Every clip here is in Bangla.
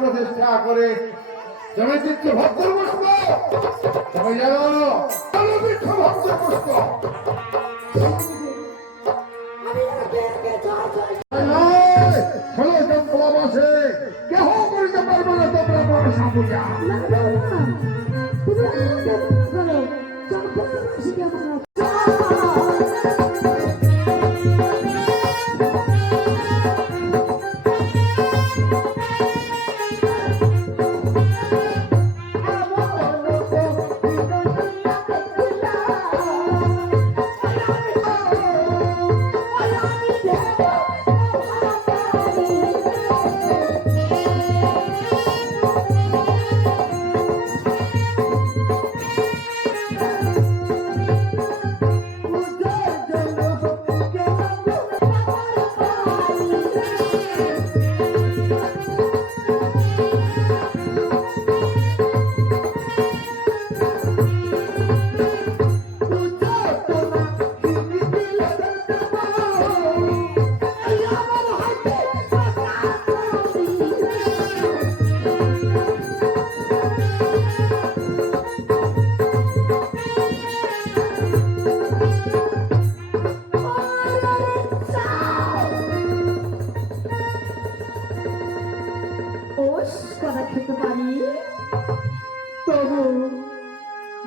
প্রতিষ্ঠা করে জমিচিত্র ভক্ত পুষ্প সবাই জানো ভক্ত পুষ্প কেহ করিতে পারবো না তোমরা সাপুজা খেতে পারি তবু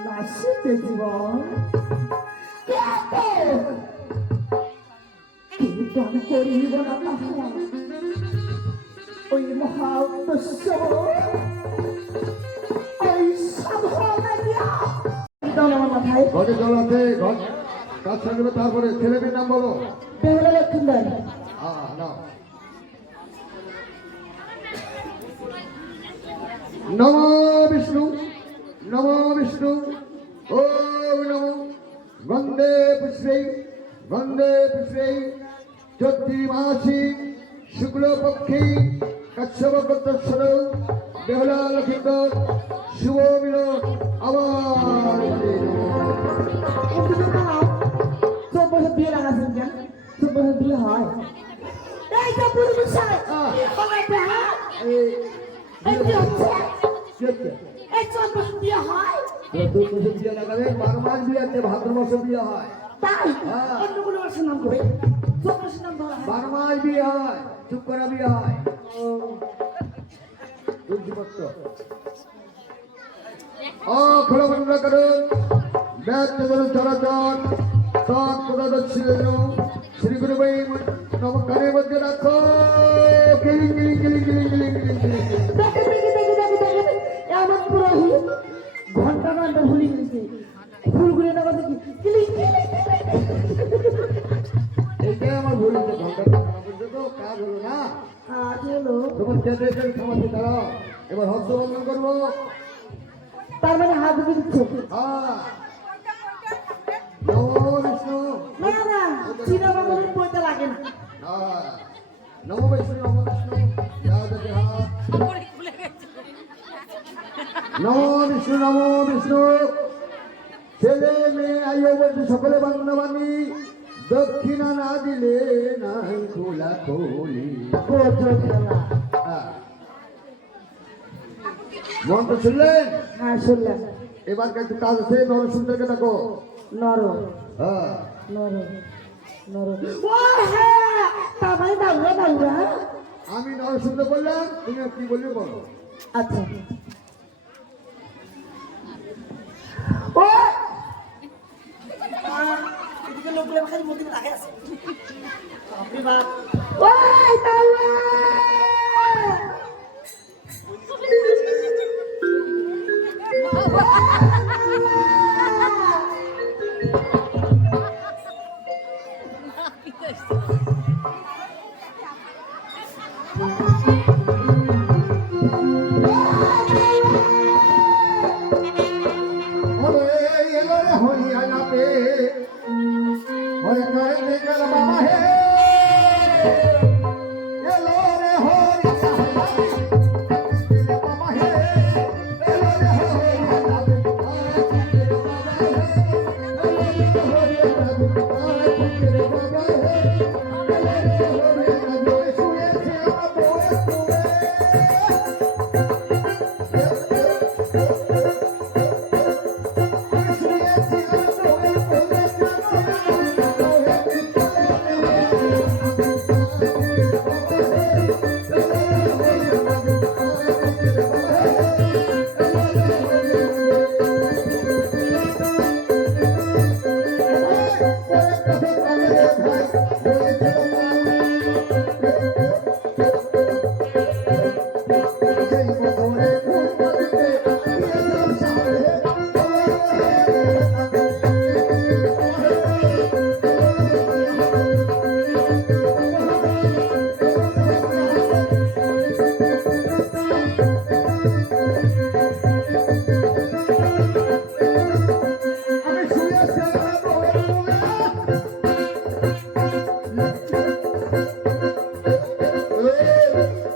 নাশিতে জীবন কিন্তু আমি করিব না ওই মহা উদ্দেশ্য ওই আমার মাথায় ঘরে চলাতে কাজ থাকবে। তারপরে ছেলেমেয়ের নাম বলো। বেহুলা লক্ষ্মীন্দর। নমো বিষ্ণু নমো বিষ্ণু ওম নমো বন্দে পুষ্পে চৈত্রী মাসি শুক্লপক্ষে কশ্যপ গোত্রস্বর বেহুলা লক্ষ্মীন্দর শুভ মিলন আবার 14 বছর বিয়ে লাগাছেন কেন? 14 বছর বিয়ে হয়? এই তো পুরুষ হয় এই কি হচ্ছে? এই 14 বছর বিয়ে হয়? 14 বছর বিয়ে লাগাবে 12 মাস বিয়ে আছে, ভাদ্র মাসে বিয়ে হয়। তাই অন্য কোনো মাসের নাম করে 14 বছর নাম ধরা হয়? 12 মাস বিয়ে হয়, চুপ করা বিয়ে হয়। খোলা বন্ধ করুন, ব্যর্থ করুন চলাচল সব কোথা ছিল শ্রী গুরু ভাই নমস্কারের মধ্যে রাখো। Killing killing killing killing killing killing killing এমন পুরোহিত ঘন্টা ঘন্টা ভুলি গেছে ফুলগুলি না কথা কি কিলিং এইটাই আমার ভুল হচ্ছে। ঘন্টা তো কাজ হলো না, কাজ হলো তোমার চেতে সমাজে দাঁড়াও। এবার হস্তবন্ধন করবো। তার মানে হাত ধুতে দিচ্ছে। নমো বিষ্ণু না না চিরাবাবুর পয়সা লাগে না। নমো বিষ্ণু নমো বিষ্ণু নমো বিষ্ণু নমো বিষ্ণু। ছেলে মেয়ে আয়ু বলতে সকলে বান্নাবানি, দক্ষিণা না দিলে নাই খোলা খোলি। মন্ত্র শুনলেন? হ্যাঁ শুনলাম। এবার একটু কাজ আছে, নরসুন্দরকে ডাকো। নর হ্যাঁ নর নর ও হ্যাঁ তাই দাউরা দাউরা। আমি নরসুন্দর বললাম, তুমি কি বললে বলো। আচ্ছা ও এদিকে লোকগুলো খালি মন্দিরে রাখে আছে। আপনি বাপ ওই দাউরা বাবা হে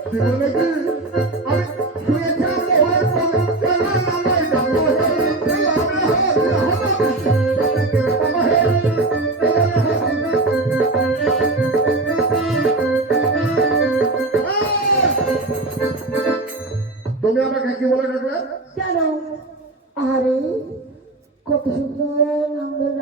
জীবনে কি আমি শুয়েছিলাম হয়ে তুমি আমাকে কি বলে ডাকলে? কেন? আরে কত সুন্দর নাম ধরে